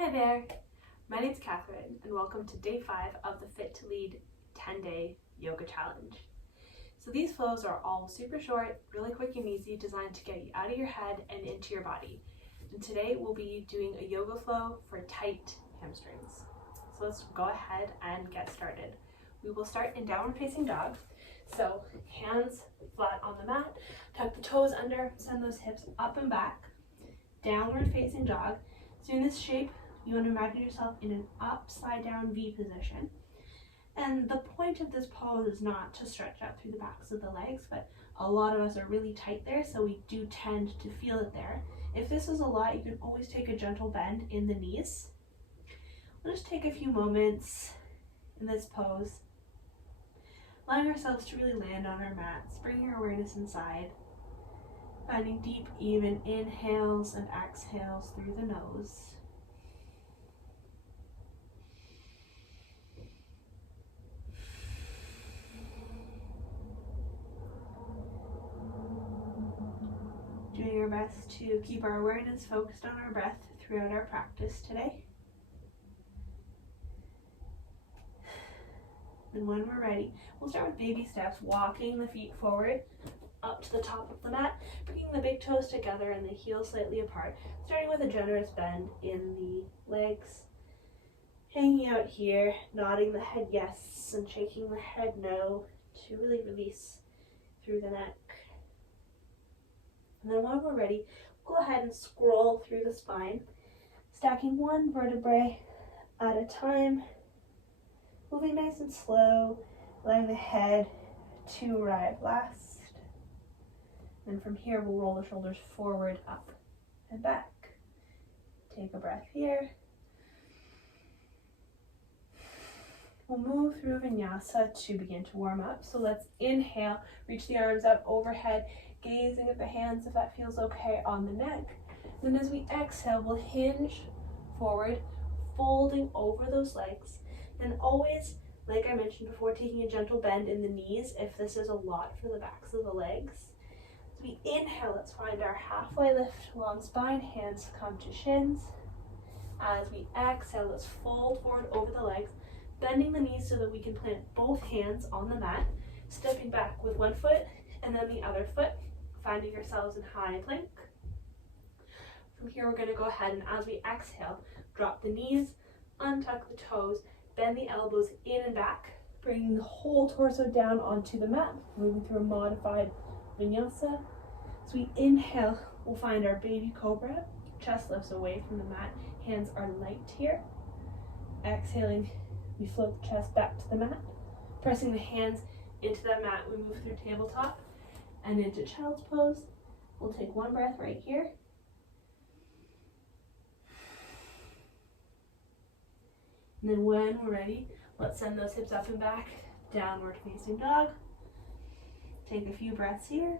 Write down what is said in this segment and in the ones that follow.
Hi there, my name's Catherine and welcome to day 5 of the Fit to Lead 10-day yoga challenge. So these flows are all super short, really quick and easy, designed to get you out of your head and into your body. And today we'll be doing a yoga flow for tight hamstrings. So let's go ahead and get started. We will start in downward facing dog. So hands flat on the mat, tuck the toes under, send those hips up and back. Downward facing dog. So in this shape, you want to imagine yourself in an upside down V position. And the point of this pose is not to stretch out through the backs of the legs, but a lot of us are really tight there, so we do tend to feel it there. If this is a lot, you can always take a gentle bend in the knees. We'll just take a few moments in this pose, allowing ourselves to really land on our mats, bringing our awareness inside, finding deep, even inhales and exhales through the nose. Doing our best to keep our awareness focused on our breath throughout our practice today. And when we're ready, we'll start with baby steps, walking the feet forward up to the top of the mat, bringing the big toes together and the heels slightly apart, starting with a generous bend in the legs. Hanging out here, nodding the head yes and shaking the head no to really release through the neck. And then when we're ready, go ahead and scroll through the spine, stacking one vertebrae at a time, moving nice and slow, letting the head to arrive last. And from here, we'll roll the shoulders forward, up, and back. Take a breath here. We'll move through vinyasa to begin to warm up. So let's inhale, reach the arms up overhead, gazing at the hands if that feels okay on the neck. Then as we exhale, we'll hinge forward, folding over those legs. And always, like I mentioned before, taking a gentle bend in the knees if this is a lot for the backs of the legs. As we inhale, let's find our halfway lift, long spine, hands come to shins. As we exhale, let's fold forward over the legs, bending the knees so that we can plant both hands on the mat, stepping back with one foot and then the other foot, finding yourselves in high plank. From here, we're going to go ahead and as we exhale, drop the knees, untuck the toes, bend the elbows in and back, bringing the whole torso down onto the mat, moving through a modified vinyasa. As we inhale, we'll find our baby cobra, chest lifts away from the mat, hands are light here. Exhaling, we float the chest back to the mat, pressing the hands into that mat, we move through tabletop and into child's pose. We'll take one breath right here. And then when we're ready, let's send those hips up and back, downward facing dog. Take a few breaths here.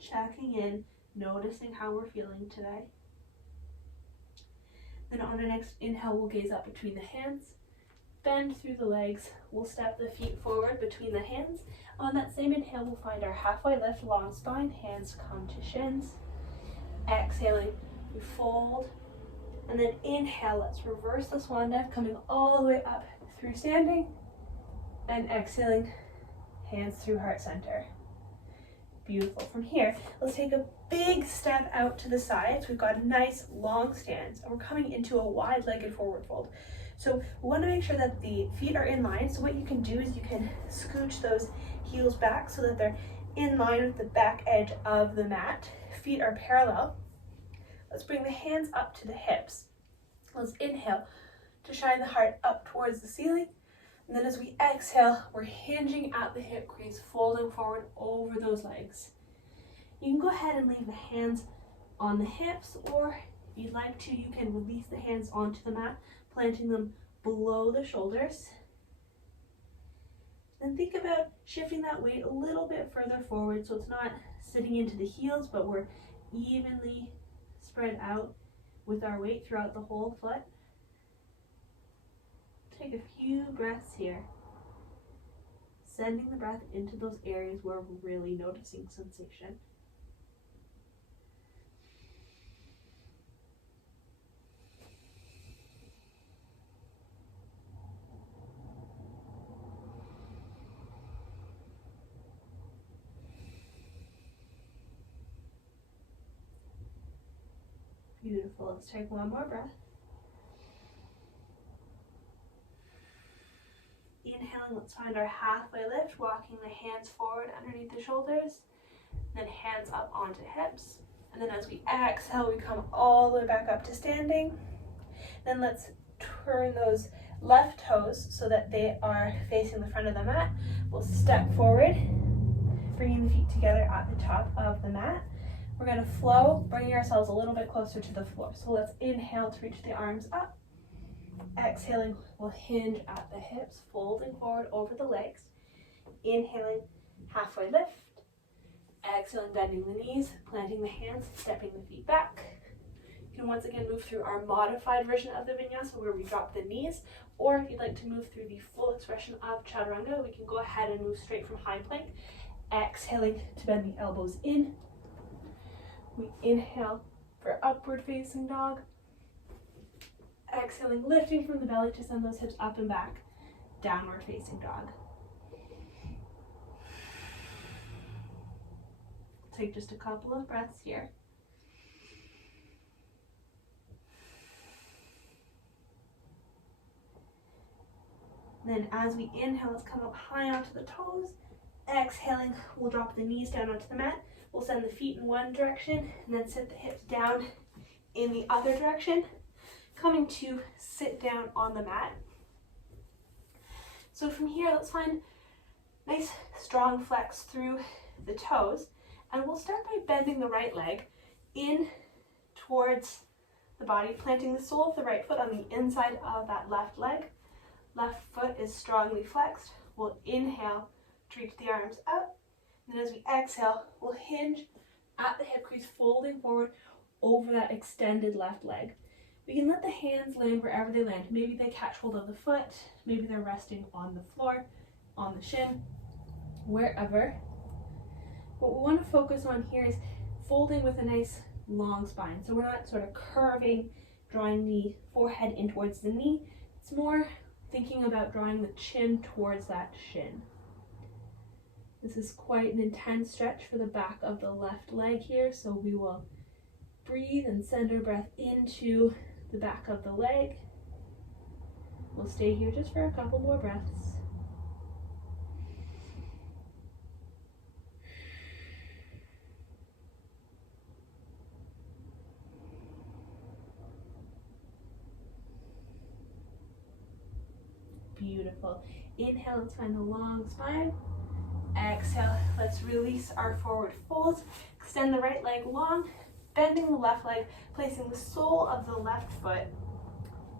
Checking in, noticing how we're feeling today. Then on our next inhale, we'll gaze up between the hands, bend through the legs, we'll step the feet forward between the hands. On that same inhale, we'll find our halfway lift, long spine, hands come to shins. Exhaling, we fold, and then inhale, let's reverse the swan dive, coming all the way up through standing, and exhaling, hands through heart center. Beautiful. From here, let's take a big step out to the sides. We've got a nice long stance, and we're coming into a wide-legged forward fold. So we want to make sure that the feet are in line. So what you can do is you can scooch those heels back so that they're in line with the back edge of the mat. Feet are parallel. Let's bring the hands up to the hips. Let's inhale to shine the heart up towards the ceiling. And then as we exhale, we're hinging at the hip crease, folding forward over those legs. You can go ahead and leave the hands on the hips, or if you'd like to, you can release the hands onto the mat, planting them below the shoulders. Then think about shifting that weight a little bit further forward so it's not sitting into the heels, but we're evenly spread out with our weight throughout the whole foot. Take a few breaths here. sending the breath into those areas where we're really noticing sensation. Beautiful. Let's take one more breath. Inhaling, let's find our halfway lift, walking the hands forward underneath the shoulders, then hands up onto hips. And then as we exhale, we come all the way back up to standing. Then let's turn those left toes so that they are facing the front of the mat. We'll step forward, bringing the feet together at the top of the mat. We're going to flow, bringing ourselves a little bit closer to the floor. So let's inhale to reach the arms up. Exhaling, we'll hinge at the hips, folding forward over the legs. Inhaling, halfway lift. Exhaling, bending the knees, planting the hands, stepping the feet back. You can once again move through our modified version of the vinyasa where we drop the knees, or if you'd like to move through the full expression of chaturanga, we can go ahead and move straight from high plank. Exhaling to bend the elbows in. We inhale for upward facing dog. Exhaling, lifting from the belly to send those hips up and back. Downward facing dog. Take just a couple of breaths here. Then as we inhale, let's come up high onto the toes. Exhaling, we'll drop the knees down onto the mat. We'll send the feet in one direction and then sit the hips down in the other direction. Coming to sit down on the mat. So from here, let's find nice strong flex through the toes. And we'll start by bending the right leg in towards the body, planting the sole of the right foot on the inside of that left leg. Left foot is strongly flexed. We'll inhale to reach the arms up. And then as we exhale, we'll hinge at the hip crease, folding forward over that extended left leg. We can let the hands land wherever they land. Maybe they catch hold of the foot, maybe they're resting on the floor, on the shin, wherever. What we want to focus on here is folding with a nice long spine. So we're not sort of curving, drawing the forehead in towards the knee. It's more thinking about drawing the chin towards that shin. This is quite an intense stretch for the back of the left leg here, so we will breathe and send our breath into the back of the leg. We'll stay here just for a couple more breaths. Beautiful. Inhale, let's find a long spine. Exhale, let's release our forward fold. Extend the right leg long, bending the left leg, placing the sole of the left foot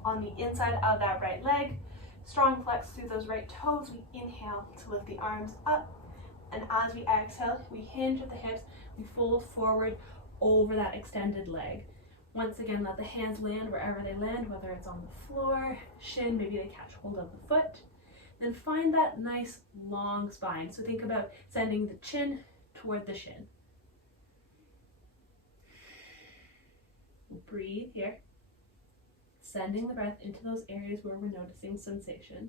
on the inside of that right leg. Strong flex through those right toes. We inhale to lift the arms up. And as we exhale, we hinge at the hips. We fold forward over that extended leg. Once again, let the hands land wherever they land, whether it's on the floor, shin, maybe they catch hold of the foot. Then find that nice long spine. So think about sending the chin toward the shin. Breathe here. Sending the breath into those areas where we're noticing sensation.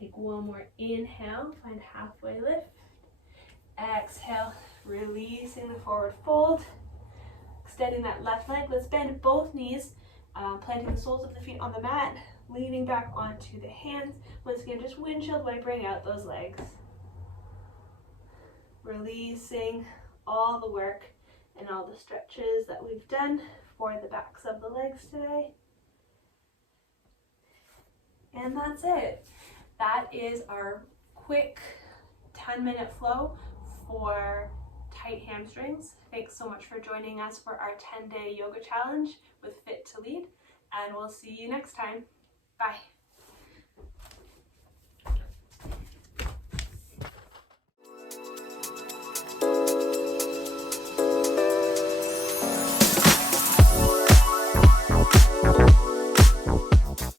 Take one more inhale, find halfway lift. Exhale, releasing the forward fold. Extending that left leg. Let's bend both knees, planting the soles of the feet on the mat, leaning back onto the hands. Once again, just windshield wipering out those legs. Releasing all the work and all the stretches that we've done for the backs of the legs today. And that's it. That is our quick 10-minute flow for tight hamstrings. Thanks so much for joining us for our 10-day yoga challenge with Fit to Lead, and we'll see you next time. Bye.